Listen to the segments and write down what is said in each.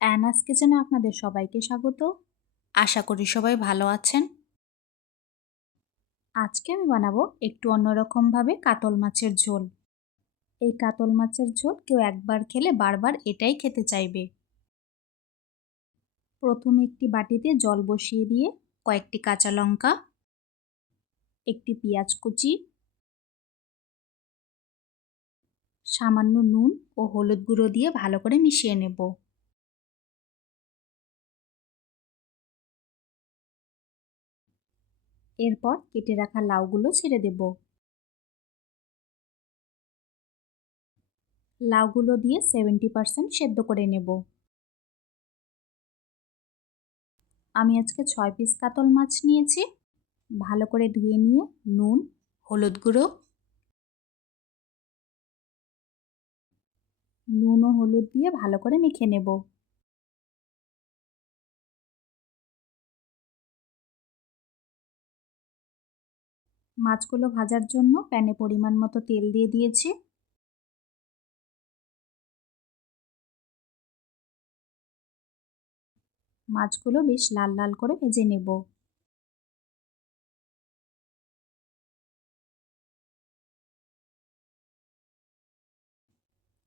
অ্যানাস কিচেনে আপনাদের সবাইকে স্বাগত। আশা করি সবাই ভালো আছেন। আজকে আমি বানাবো একটু অন্যরকমভাবে কাতল মাছের ঝোল। এই কাতল মাছের ঝোল কেউ একবার খেলে বারবার এটাই খেতে চাইবে। প্রথমে একটি বাটিতে জল বসিয়ে দিয়ে কয়েকটি কাঁচা লঙ্কা একটি পেঁয়াজ কুচি সামান্য নুন ও হলুদ গুঁড়ো দিয়ে ভালো করে মিশিয়ে নেব। এরপর কেটে রাখা লাউগুলো ছেড়ে দেব। লাউগুলো দিয়ে সেভেন্টি পারসেন্ট সেদ্ধ করে নেব। আমি আজকে ছয় পিস কাতল মাছ নিয়েছি। ভালো করে ধুয়ে নিয়ে নুন, হলুদ গুঁড়ো, নুন ও হলুদ দিয়ে ভালো করে মেখে নেব। মাছগুলো ভাজার জন্য প্যানে পরিমাণ মতো তেল দিয়ে দিয়েছি। মাছগুলো বেশ লাল লাল করে ভেজে নেব।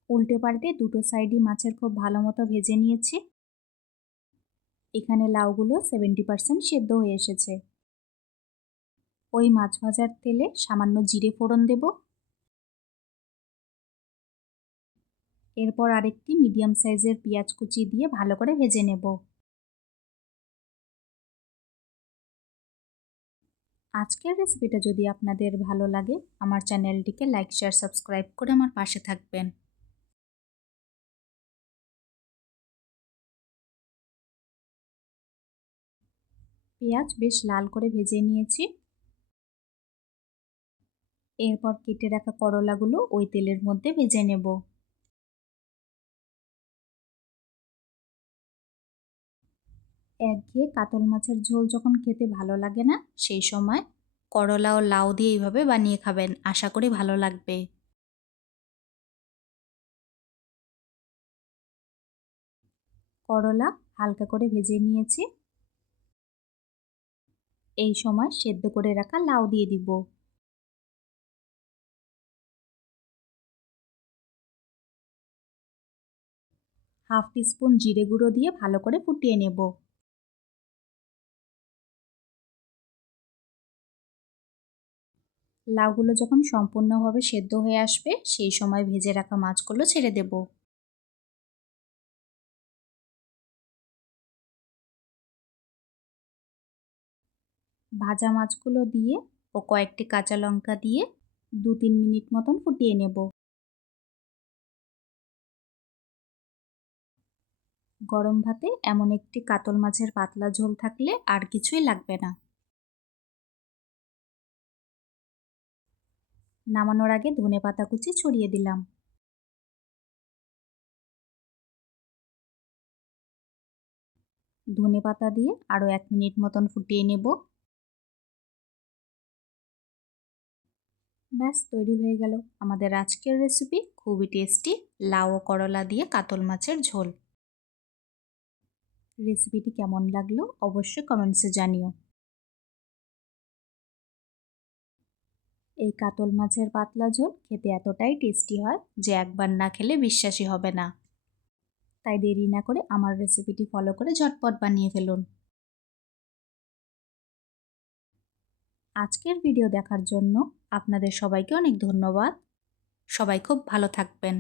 উল্টে পাল্টে দুটো সাইডই মাছের খুব ভালো মতো ভেজে নিয়েছি। এখানে লাউগুলো সেভেন্টি পারসেন্ট সেদ্ধ হয়ে এসেছে। ওই মাছ ভাজার তেলে সামান্য জিরে ফোড়ন দেব। এরপর আরেকটি মিডিয়াম সাইজের পেঁয়াজ কুচি দিয়ে ভালো করে ভেজে নেব। আজকের রেসিপিটা যদি আপনাদের ভালো লাগে, আমার চ্যানেলটিকে লাইক, শেয়ার, সাবস্ক্রাইব করে আমার পাশে থাকবেন। পেঁয়াজ বেশ লাল করে ভেজে নিয়েছি। এরপর কেটে রাখা করলাগুলো ওই তেলের মধ্যে ভেজে নেব। একঘেয়ে কাতল মাছের ঝোল যখন খেতে ভালো লাগে না, সেই সময় করলা ও লাউ দিয়ে এইভাবে বানিয়ে খাবেন, আশা করি ভালো লাগবে। করলা হালকা করে ভেজে নিয়েছি। এই সময় সেদ্ধ করে রাখা লাউ দিয়ে দিব। হাফ টিস্পুন জিরে গুঁড়ো দিয়ে ভালো করে ফুটিয়ে নেব। লাউগুলো যখন সম্পূর্ণভাবে সেদ্ধ হয়ে আসবে, সেই সময় ভেজে রাখা মাছগুলো ছেড়ে দেব। ভাজা মাছগুলো দিয়ে ও কয়েকটি কাঁচা লঙ্কা দিয়ে দু তিন মিনিট মতন ফুটিয়ে নেব। গরম ভাতে এমন একটি কাতল মাছের পাতলা ঝোল থাকলে আর কিছুই লাগবে না। নামানোর আগে ধনে পাতা কুচি ছড়িয়ে দিলাম। ধনে পাতা দিয়ে আরও এক মিনিট মতন ফুটিয়ে নেব। ব্যাস, তৈরি হয়ে গেল। আমাদের আজকের রেসিপি খুবই টেস্টি লাউ ও করলা দিয়ে কাতল মাছের ঝোল। রেসিপিটি কেমন লাগল অবশ্যই কমেন্টসে জানিও। এই কাতল মাছের পাতলা ঝোল খেতে এতটাই টেস্টি হয় যে একবার না খেলে বিশ্বাসই হবে না। তাই দেরি না করে আমার রেসিপিটি ফলো করে ঝটপট বানিয়ে ফেলুন। আজকের ভিডিও দেখার জন্য আপনাদের সবাইকে অনেক ধন্যবাদ। সবাই খুব ভালো থাকবেন।